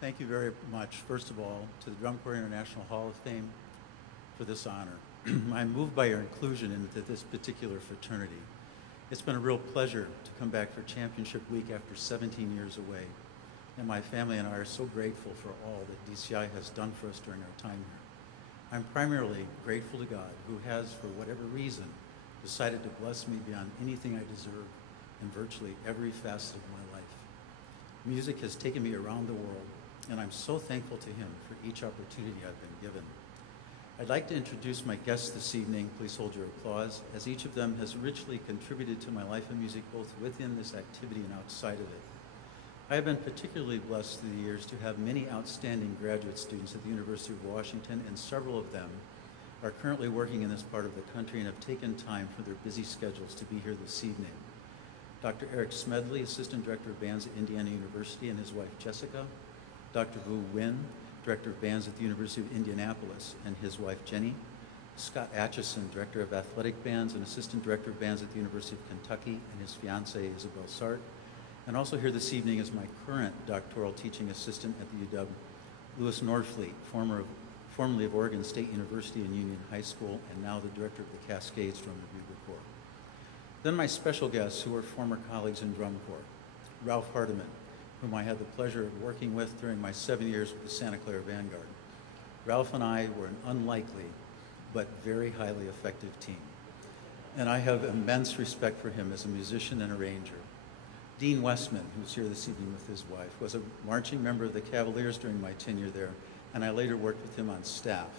Thank you very much, first of all, to the Drum Corps International Hall of Fame for this honor. I'm moved by your inclusion into this particular fraternity. It's been a real pleasure to come back for Championship Week after 17 years away, and my family and I are so grateful for all that DCI has done for us during our time here. I'm primarily grateful to God, who has, for whatever reason, decided to bless me beyond anything I deserve in virtually every facet of my life. Music has taken me around the world, and I'm so thankful to him for each opportunity I've been given. I'd like to introduce my guests this evening. Please hold your applause, as each of them has richly contributed to my life of music, both within this activity and outside of it. I have been particularly blessed through the years to have many outstanding graduate students at the University of Washington, and several of them are currently working in this part of the country and have taken time from their busy schedules to be here this evening. Dr. Eric Smedley, Assistant Director of Bands at Indiana University, and his wife Jessica. Dr. Vu Nguyen, Director of Bands at the University of Indianapolis, and his wife Jenny. Scott Atchison, Director of Athletic Bands and Assistant Director of Bands at the University of Kentucky, and his fiancée Isabel Sart. And also here this evening is my current doctoral teaching assistant at the UW, Louis Nordfleet, formerly of Oregon State University and Union High School, and now the Director of the Cascades Drum and Bugle Corps. Then my special guests, who are former colleagues in Drum Corps: Ralph Hardiman, whom I had the pleasure of working with during my 7 years with the Santa Clara Vanguard. Ralph and I were an unlikely but very highly effective team, and I have immense respect for him as a musician and arranger. Dean Westman, who's here this evening with his wife, was a marching member of the Cavaliers during my tenure there, and I later worked with him on staff.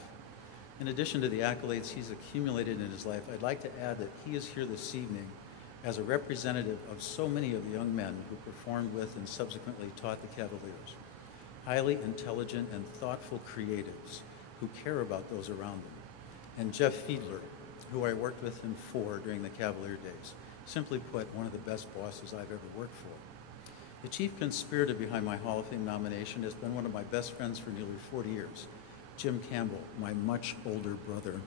In addition to the accolades he's accumulated in his life, I'd like to add that he is here this evening as a representative of so many of the young men who performed with and subsequently taught the Cavaliers. Highly intelligent and thoughtful creatives who care about those around them. And Jeff Fiedler, who I worked with and for during the Cavalier days. Simply put, one of the best bosses I've ever worked for. The chief conspirator behind my Hall of Fame nomination has been one of my best friends for nearly 40 years, Jim Campbell, my much older brother.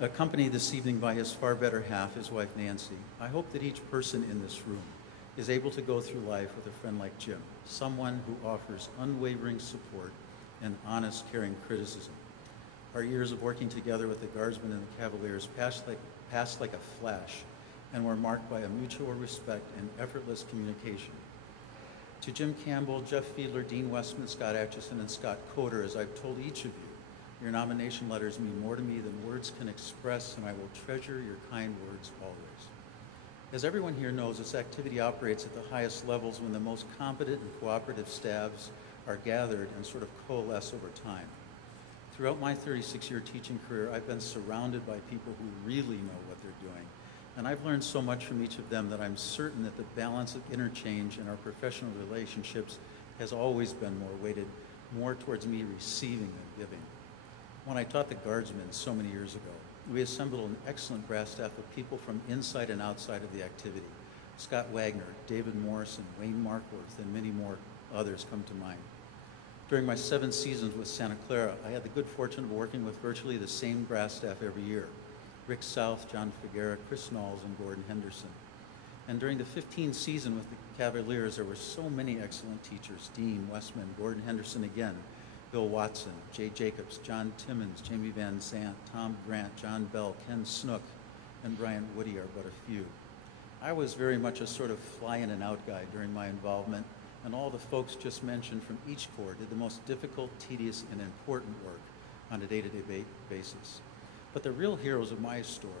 Accompanied this evening by his far better half, his wife Nancy, I hope that each person in this room is able to go through life with a friend like Jim, someone who offers unwavering support and honest, caring criticism. Our years of working together with the Guardsmen and the Cavaliers passed like a flash, and were marked by a mutual respect and effortless communication. To Jim Campbell, Jeff Fiedler, Dean Westman, Scott Atchison, and Scott Coder, as I've told each of you, your nomination letters mean more to me than words can express, and I will treasure your kind words always. As everyone here knows, this activity operates at the highest levels when the most competent and cooperative staffs are gathered and sort of coalesce over time. Throughout my 36-year teaching career, I've been surrounded by people who really know what they're doing, and I've learned so much from each of them that I'm certain that the balance of interchange in our professional relationships has always been more towards me receiving than giving. When I taught the Guardsmen so many years ago, we assembled an excellent brass staff of people from inside and outside of the activity. Scott Wagner, David Morrison, Wayne Markworth, and many more others come to mind. During my 7 seasons with Santa Clara, I had the good fortune of working with virtually the same brass staff every year: Rick South, John Figuera, Chris Knowles, and Gordon Henderson. And during the 15th season with the Cavaliers, there were so many excellent teachers: Dean Westman, Gordon Henderson again, Bill Watson, Jay Jacobs, John Timmons, Jamie Van Zandt, Tom Grant, John Bell, Ken Snook, and Brian Woody are but a few. I was very much a sort of fly-in-and-out guy during my involvement, and all the folks just mentioned from each corps did the most difficult, tedious, and important work on a day-to-day basis. But the real heroes of my story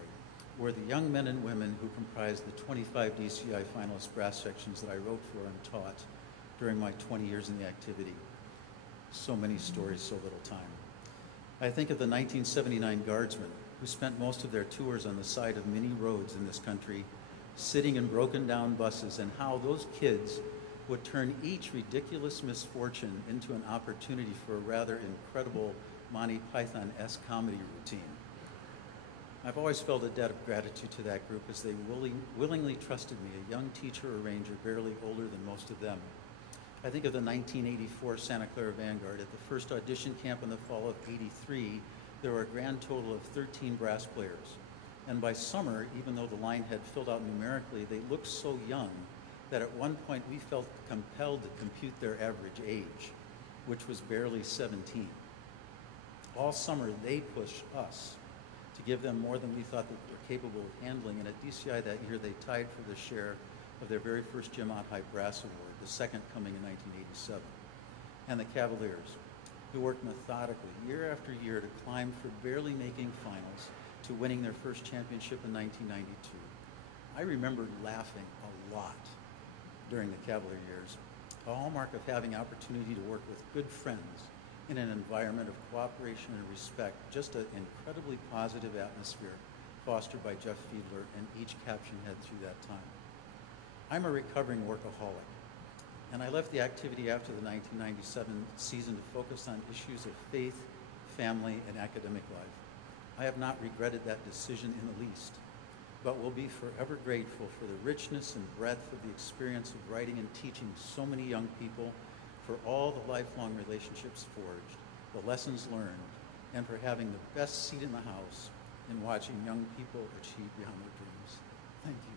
were the young men and women who comprised the 25 DCI finalist brass sections that I wrote for and taught during my 20 years in the activity. So many stories, so little time. I think of the 1979 Guardsmen, who spent most of their tours on the side of many roads in this country, sitting in broken down buses, and how those kids would turn each ridiculous misfortune into an opportunity for a rather incredible Monty Python-esque comedy routine. I've always felt a debt of gratitude to that group, as they willingly trusted me, a young teacher arranger barely older than most of them. I think of the 1984 Santa Clara Vanguard. At the first audition camp in the fall of '83, there were a grand total of 13 brass players. And by summer, even though the line had filled out numerically, they looked so young that at one point we felt compelled to compute their average age, which was barely 17. All summer, they pushed us to give them more than we thought they were capable of handling, and at DCI that year, they tied for the share of their very first Jim Ott-High Brass Award, the second coming in 1987. And the Cavaliers, who worked methodically year after year to climb from barely making finals to winning their first championship in 1992. I remember laughing a lot during the Cavalier years, a hallmark of having opportunity to work with good friends in an environment of cooperation and respect, just an incredibly positive atmosphere fostered by Jeff Fiedler and each caption head through that time. I'm a recovering workaholic, and I left the activity after the 1997 season to focus on issues of faith, family, and academic life. I have not regretted that decision in the least, but will be forever grateful for the richness and breadth of the experience of writing and teaching so many young people, for all the lifelong relationships forged, the lessons learned, and for having the best seat in the house in watching young people achieve beyond their dreams. Thank you.